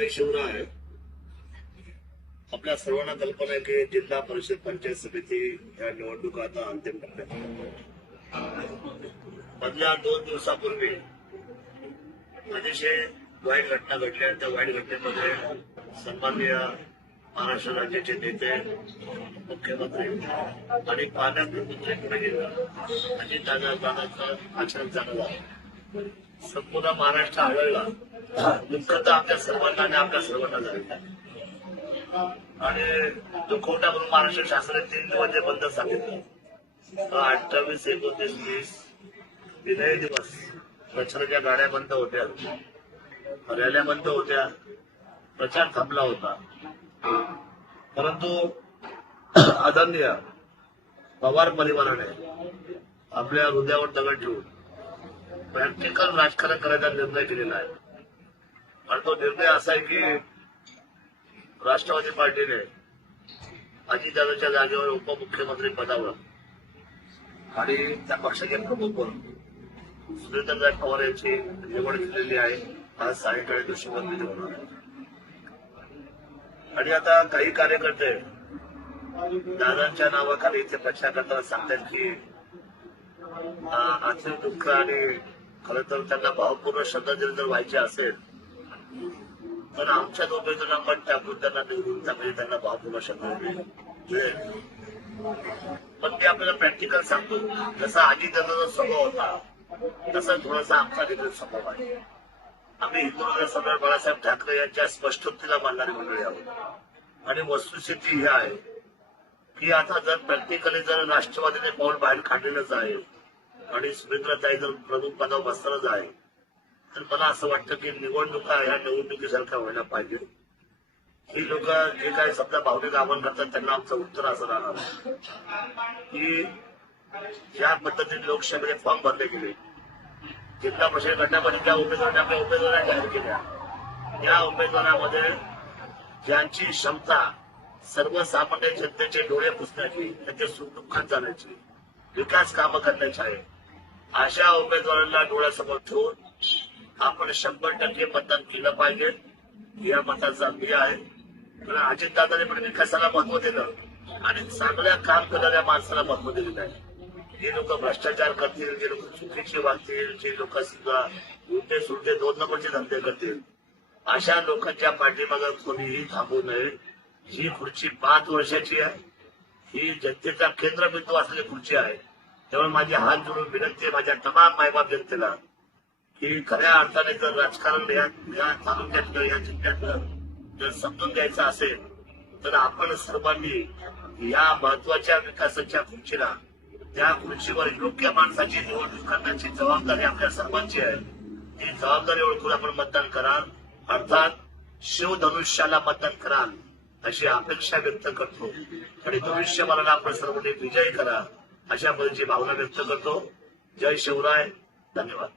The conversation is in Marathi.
जय शिवराय. आपल्या सर्वांना कल्पना आहे की जिल्हा परिषद पंचायत समिती या निवडणुका आता अंतिम टप्प्यात. मधल्या 2 दिवसापूर्वी अतिशय वाईट घटना घडल्या. त्या वाईट घटनेमध्ये सन्माननीय महाराष्ट्र राज्याचे नेते, मुख्यमंत्री आणि पालकमंत्री अजितदादांचं आचरण झालं. संपूर्ण महाराष्ट्र आढळला. दुःखता आपल्या सर्वांना आणि आपल्या सर्वांना झालेला आणि दुखवटा म्हणून महाराष्ट्र शासनाने 3 दिवस बंद सांगितलं. 28, 29, 30 तीनही दिवस प्रचाराच्या गाड्या बंद होत्या, रॅल्या बंद होत्या, प्रचार थांबला होता. परंतु आदरणीय पवार परिवाराने आपल्या हृदयावर दगड ठेवून प्रॅक्टिकल राजकारण करायचा निर्णय केलेला आहे. आणि तो निर्णय असा आहे की राष्ट्रवादी पार्टीने अजितदादांच्या जागेवर उपमुख्यमंत्री पदावर आणि त्या पक्षाचे प्रमुख म्हणून सुरेंद्रनाथ पवार यांची निवड केलेली आहे. आज सायंकाळी दृश्यबंदी होणार आहे. आणि आता काही कार्यकर्ते दादांच्या नावाखाली इथे प्रचार करताना सांगतात की आर्थिक दुःख आणि खरं तर त्यांना भावपूर्ण श्रद्धांजली जर व्हायची असेल तर आमच्याच उमेदवारांना पण टाकून त्यांना निवडून टाकले, त्यांना भावपूर्ण श्रद्धांजली मिळेल. पण मी आपल्याला प्रॅक्टिकल सांगतो, जसा अजितदादाचा स्वभाव होता तसा थोडासा आमचा देखील स्वभाव आहे. आम्ही हिंदू सम्राट बाळासाहेब ठाकरे यांच्या स्पष्टोक्तीला मानणारी मंडळी आहोत. आणि वस्तुस्थिती ही आहे की आता जर प्रॅक्टिकली जर राष्ट्रवादीने पाऊल बाहेर काढलेलंच आहे आणि सुरेंद्रताई जर प्रमुख पदावर बसणारच आहे तर मला असं वाटतं की निवडणुका ह्या निवडणुकीसारख्या व्हायला पाहिजे. ही लोक जे काही समजा भावनिक आव्हान करतात त्यांना आमचं उत्तर असं राहणार की ज्या पद्धतीने लोकसभेने फॉर्म भरले गेले, जिल्हा परिषद गटामध्ये ज्या उमेदवारांनी आपल्या उमेदवारांना जाहीर केल्या, या उमेदवारांमध्ये ज्यांची क्षमता सर्वसामान्य जनतेचे डोळे पुसण्याची, त्यांचे सुखदुःखात जाण्याची, विकास कामं करण्याची आहे, अशा उमेदवारांना डोळ्यासमोर ठेवून आपण 100% मतदान केलं पाहिजे. या मताचा मी आहे. कारण अजितदादांनी पण विकासाला महत्व दिलं आणि चांगल्या काम करणाऱ्या माणसाला महत्व दिलेलं आहे. जे लोक भ्रष्टाचार करतील, जे लोक चुकीचे वागतील, जे लोक सुद्धा उलटे सुलटे 2 नंबरचे धंदे करतील, अशा लोकांच्या पाठीमागे कोणीही थांबू नये. ही खुर्ची 5 वर्षाची आहे. ही जनतेचा केंद्रबिंदू असलेली खुर्ची आहे. त्यामुळे माझी हात जोडून विनंती आहे माझ्या तमाम मायबाप जनतेला की खऱ्या अर्थाने जर राजकारण या तालुक्यातलं, या जिल्ह्यातलं जर समजून घ्यायचं असेल तर आपण सर्वांनी या महत्वाच्या विकासाच्या खुर्चीला, त्या खुर्चीवर योग्य माणसाची निवडणूक करण्याची जबाबदारी आपल्या सर्वांची आहे. ही जबाबदारी ओळखून आपण मतदान कराल, अर्थात शिवधनुष्याला मतदान कराल अशी अपेक्षा व्यक्त करतो. आणि धनुष्यबाणाला आपण सर्वांनी विजयी करा अशा पद्धतीची भावना व्यक्त करतो. जय शिवराय. धन्यवाद.